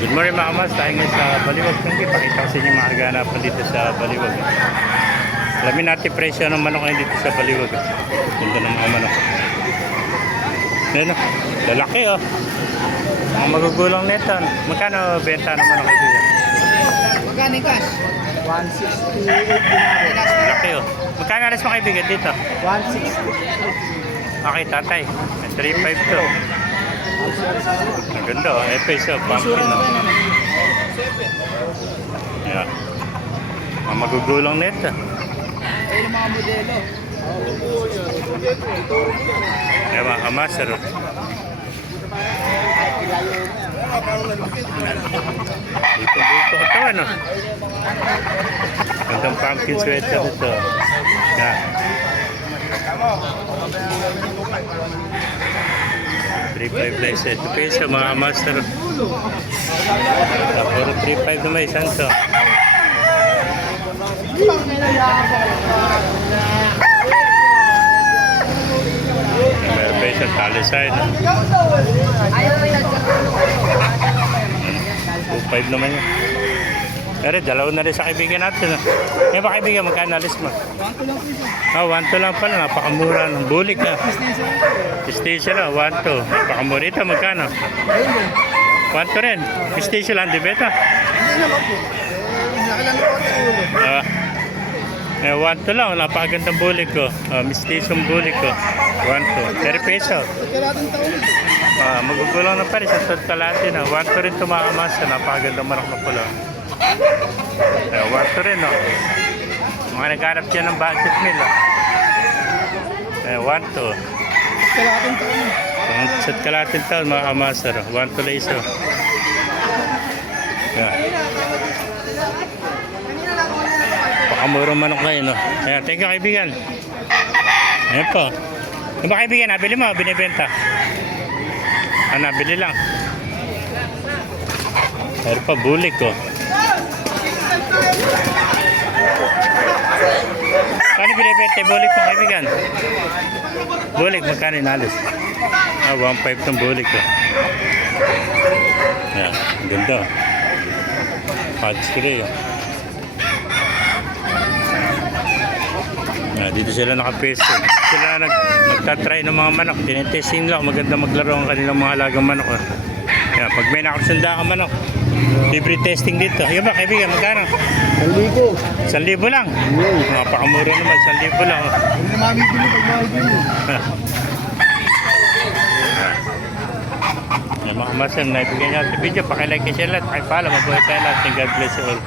Good morning mga kamas, tayo ngayon sa Baliwag. Pakita ko sa inyo mga aganapan dito sa Baliwag. Alamin natin presyo ng manok ngayon dito sa Baliwag. Ganda ng mga manok. Ayan o, lalaki o. Mga magugulang nito. Magkano benta ng manok ito? Magkano yung cash? 168 Lalaki o. Magkano alas mga kaibigan dito? 160. Okay, tatay. 3.5 to. Ang ganda o. Episo, pumpkin o. Ayan. Mga magugulang nito. Ayun ang mga modelo. Ayan mga kamasar o. Dito katawan o. Gandang pumpkin sweater ito. Ayan. 3.5 lang isa. Ito peso mga master. Puro 3.5 na may santo. Meron pa isang talisay. 2.5 naman yan. Pero dalawa na rin sa kaibigan natin. Ngayon ba kaibigan, magkano alis mo? 1 lang po siya. 1 to lang pala. Napakamura ng bulik na. Pistisyo lang, 1 to. Napakamura. Ito magkano? 1 to rin. Pistisyo lang, di ba ito? Hindi naman po. Nakilang po ako sa ulo. 1 to lang. Napakagandang bulik ko. Mistisyong bulik ko. 1 to. 30 peso. Pagkalating taon. Magugulang na pa rin sa kalati na. 1 to rin tumakamas. Napakagandang manok na pula. 1 to rin, no? Mga naghanap dyan ng budget meal, 1 to. Pagkalating taon. Sa kalating taon, mga kamasar. 1 to lang isa. Pakamurong manok kayo, no? Ayan, thank you, kaibigan. Ayan po. Yung ba kaibigan, nabili mo, binibenta? Nabili lang. Meron pa bulik, oh. Kano binibenta? Bulik mo, kaibigan? Bulik, magkano inalis? 1.5 itong bulik, oh. Ayan, ganda. Hats kiri, oh. Dito sila nakapeso. Sila nagtatry ng mga manok. Tinitesting lang. Maganda maglaro ang kanilang mga alagang manok. Yan, pag may nakasunda ka manok, libre testing dito. Yung ba kaibigan, magkano? 1,000. 1,000 lang. Napakamura naman, 1,000 lang. Hindi na mamibili pag mamibili. Yung mga masam na ibigay niya sa video, pakilike ka sila at pakipala. Mabuhay tayo lahat. God bless you all.